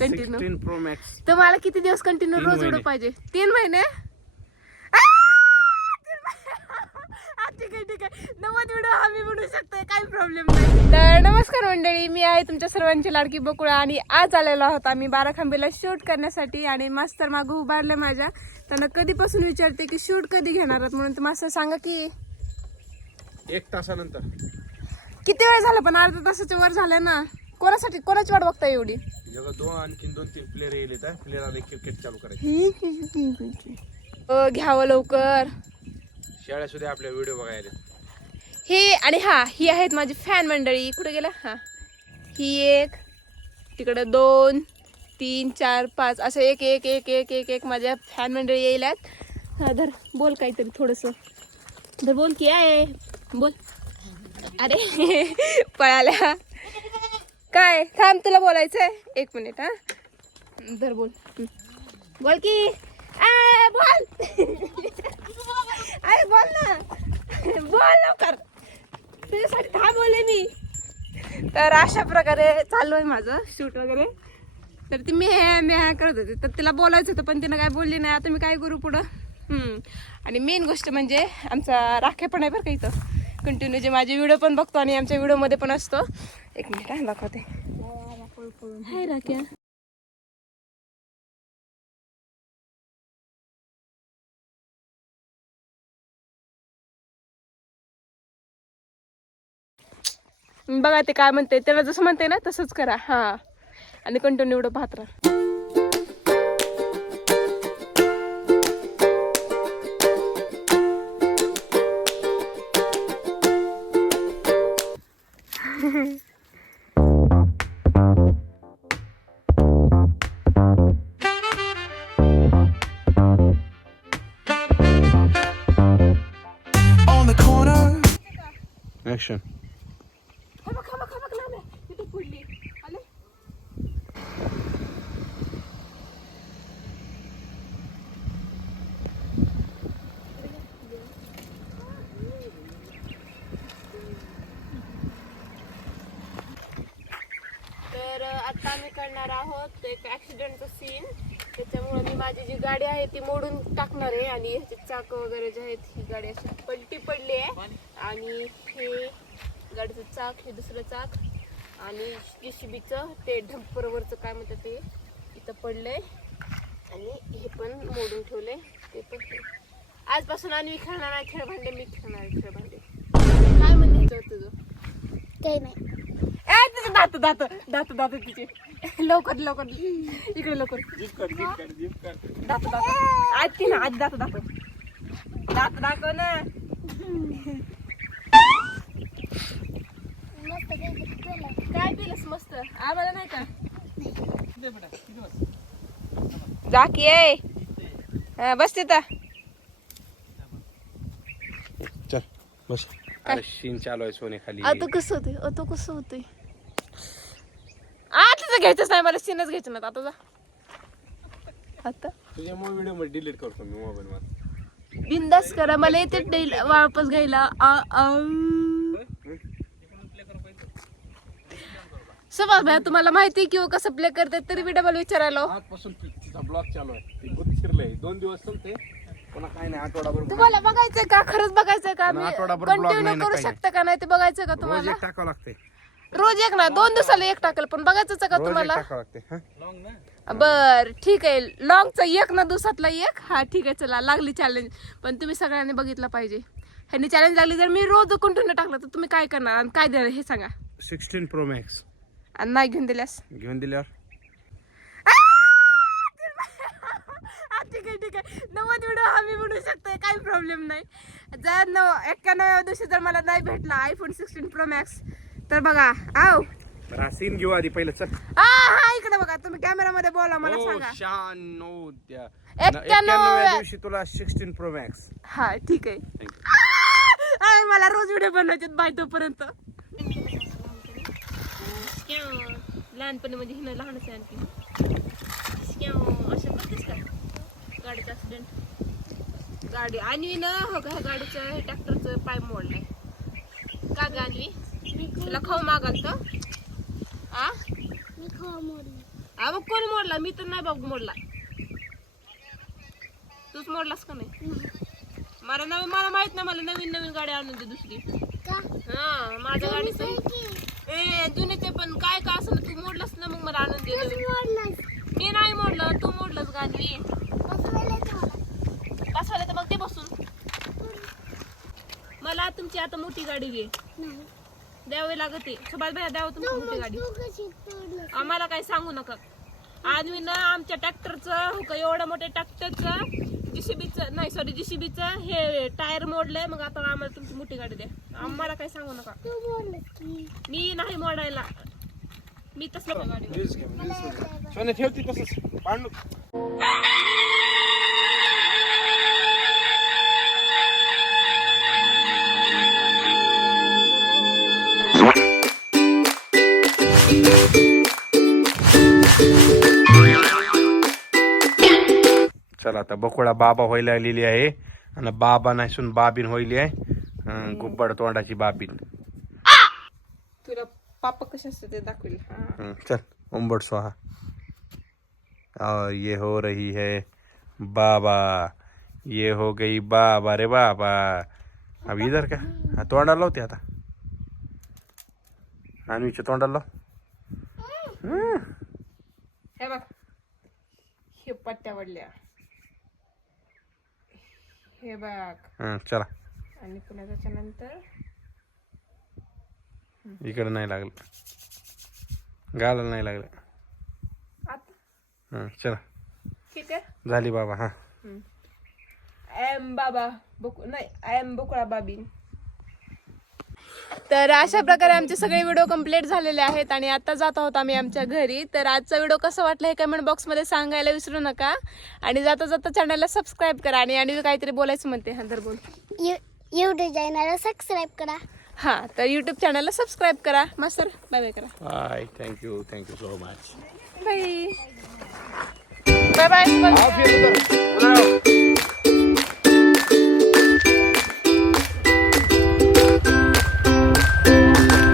Continue sixteen pro max तुम्हाला किती दिवस कंटिन्यू तीन रोज महिने. पाहिजे? तीन महिने? आ! तीन महिने. आ, ठीक आहे ठीक आहे. नव्वद व्हिडिओ आम्ही म्हणू काही प्रॉब्लेम नाही. तर नमस्कार मंडळी मी आहे तुमच्या सर्वांची लाडकी बकुळा आणि आज आलेलो आहोत आम्ही बाराखांबीला शूट करण्यासाठी आणि मास्तर मागं उभारले माझ्या. त्यांना कधीपासून विचारते की शूट कधी घेणार आहात म्हणून तर मास्तर सांगा की एक तासानंतर. किती वेळ झाला? पण अर्धा तासाच्या वर झालाय ना. कोणासाठी? कोणाची वाट बघताय एवढी? दोन आणखीन दोन तीन प्लेअर येईल तर प्लेअर आले क्रिकेट चालू करायचे. अ, घ्यावं लवकर. शाळा सुद्धा आपल्या व्हिडिओ बघायला हे आणि हा ही आहेत माझी फॅन मंडळी. कुठे गेला? हा. ही एक तिकडं दोन तीन चार पाच असं एक एक एक एक एक एक माझ्या फॅन मंडळी येईल्यात हा धर बोल काहीतरी थोडंसं. धर बोल की आहे. बोल. अरे पळाल्या. काय थांब तुला बोलायचंय. एक मिनिट हा. धर बोल. बोल की. आ, बोल. अरे बोल ना. बोल लवकर. तुझ्यासाठी थांबवले मी. तर अशा प्रकारे चालू आहे माझं शूट वगैरे. तर ती मी हे मी हे करत होते. तर तिला बोलायचं होतं पण तिनं काय बोलली नाही. आता मी काय करू पुढं? हम्म. आणि मेन गोष्ट म्हणजे आमचा राखे पण आहे बरं का इथं. कंटिन्यू जे माझे व्हिडिओ पण बघतो आणि आमच्या व्हिडिओमध्ये पण असतो. एक मिनिट आहे दाखवते. हाय राख्या बघा ते काय म्हणते त्याला जसं म्हणते ना तसंच करा हा. आणि कंटिन्यू एवढं पाहत राहा Action. करणार आहोत. एक ऍक्सिडेंटचं सीन त्याच्यामुळे मी माझी जी गाडी आहे ती मोडून टाकणार आहे. आणि ह्याचे चाक वगैरे जे आहेत ही गाडी अशी पलटी पडली आहे. आणि हे गाडीचं चाक हे दुसरं चाक. आणि जेसीबीचं ते ढंपरवरचं काय म्हणतात ते इथं पडलंय. आणि हे पण मोडून ठेवले ते पण. आजपासून आणि मी खेळणार आहे खेळभांडे मी खेळणार आहे खेळभांडे. काय म्हणते तुझं? काही नाही. दात दात दात दात तिचे. लवकर लवकर. इकडे लवकर. दात दात. आज ती ना आज दात दात. दात दाखव ना. काय पिलंस मस्त? आम्हाला नाही का? जा की ये हा, बस तिथं. चल बस. अरे शीन चालू आहे सोने खाली आता कसं होतंय? आता कसं होतंय? घ्यायचंच नाही मला सीनच घ्यायचं नाही आता जा. आता? तुझ्यामुळे व्हिडिओमध्ये डिलीट करतो मी मोबाईल मध्ये बिंदास करा मला येते डेल वापस घ्यायला. आ, आ. सुभाष भाई तुम्हाला माहिती किंवा कसं प्ले करतात? तरी मी डबल विचारायला आजपासून ति- तिचा ब्लॉग चालू आहे. ती बुद्ध शिरलंय. दोन दिवस चालते पुन्हा काय नाही आठवडाभर तुम्हाला बघायचंय का? खरंच बघायचंय का? मी आठवडाभर vlog कंटिन्यू नाही ना करू पाहिजे. शकता का? नाही ते बघायचं का रोज तुम्हाला? एक टाकावं लागते रोज एक ना दोन दिवसाला एक टाकेल पण बघायचंच का तुम्हाला? टाकावं लागते हा? बर ठीक आहे. लॉंगचा एक ना दिवसातला एक. हा ठीक आहे चला लागली चॅलेंज पण तुम्ही सगळ्यांनी बघितलं पाहिजे. ह्यांनी चॅलेंज लागली जर मी रोज कंटिन्यू टाकलं तर तुम्ही काय करणार? आणि काय देणार हे सांगा. Sixteen pro max. आणि नाही घेऊन दिल्यास? घेऊन दिल्यावर? हा, ठीक आहे ठीक आहे. नव्वद व्हिडिओ आम्ही म्हणू शकतो काही प्रॉब्लेम नाही. जर नव एक्क्याण्णव्या दिवशी जर मला नाही भेटला आयफोन सिक्स्टीन प्रो मॅक्स तर बघा आव सीन घेऊ आधी पहिलं चल. हा हा इकडे बघा तुम्ही कॅमेरामध्ये बोला मला हो, सांगा. शहाण्णव एक्क्याण्णव- एक्क्याण्णव्या दिवशी तुला सिक्स्टीन प्रो मॅक्स हा ठीक आहे. आ, आ, मला रोज व्हिडिओ बनवायचे बाय तोपर्यंत. लहानपणी म्हणजे हिनं लहानच आहे आणखी. असं करतेस का? गाडीचा ऍक्सिडेंट गाडी आणि ना हो का ह्या गाडीचं हे ट्रॅक्टरचं पाय मोडलाय का गाडी तुला खाऊ मागाल तर? आ? मग कोण मोडला? मी तर नाही बघ मोडला. तूच मोडलास का नाही? मला नवीन मला माहीत नाही मला नवीन नवीन गाडी आणून दे दुसरी. हा माझ्या गाडीचं. ए जुनीचे पण काय का असं तू मोडलंस ना मग मला आणून दे नवीन. मी नाही मोडलं तू मोडलंस गाडी. बसवायला तर मग ते बसून. मला तुमची आता मोठी गाडी नाही. द्यावी लागते सुभाष भाई द्यावं तुमची गाडी? आम्हाला काही सांगू नका. आज मी ना आमच्या ट्रॅक्टरचं का एवढं मोठ्या ट्रॅक्टरचं जीसीबीचं नाही सॉरी जीसीबीचं हे टायर मोडलंय. मग आता आम्हाला तुमची मोठी गाडी द्या. आम्हाला काही सांगू नका. तू मोडलास की मी नाही मोडायला. मी तसलं गाडी ठेवती तसंच. चला आता बकुळा बाबा व्हायला आलेली आहे. आणि बाबा नसून बाबीन व्हायली आहे. गुब्बाड तोंडाची बाबीन. तुला पापा कसे असते ते दाखवेल चल उंबट स्वाहा और ये हो रही है बाबा. ये हो गई बाबा रे बाबा. अब इधर का? हा तोंडाला लावते आता. अन्वीच्या तोंडाला लाव. हे बघ हे पट्ट्या वडल्या. हे बघ. हं, चला. आणि पुन्हा त्याच्यानंतर इकडे नाही लागलं. गाला नाही लागलं. आता. हं, चला. ठीक आहे झाली बाबा हा. एम बाबा बकु नाही आय एम बकुळा बाबी. तर अशा प्रकारे आमचे सगळे व्हिडिओ कंप्लीट झालेले आहेत आणि आता जात आहोत आम्ही आमच्या घरी. तर आजचा व्हिडिओ कसा वाटला हे कमेंट बॉक्समध्ये सांगायला विसरू नका. आणि जाता जाता चॅनलला सबस्क्राईब करा आणि आणि काहीतरी बोलायचं म्हणते. हा तर बोल. यूट्यूब चॅनलला सबस्क्राईब करा. हां तर यूट्यूब चॅनलला सबस्क्राईब करा. मास्तर बाय बाय करा. Bye thank you thank you so much bye bye bye फिर उधर उधर आओ.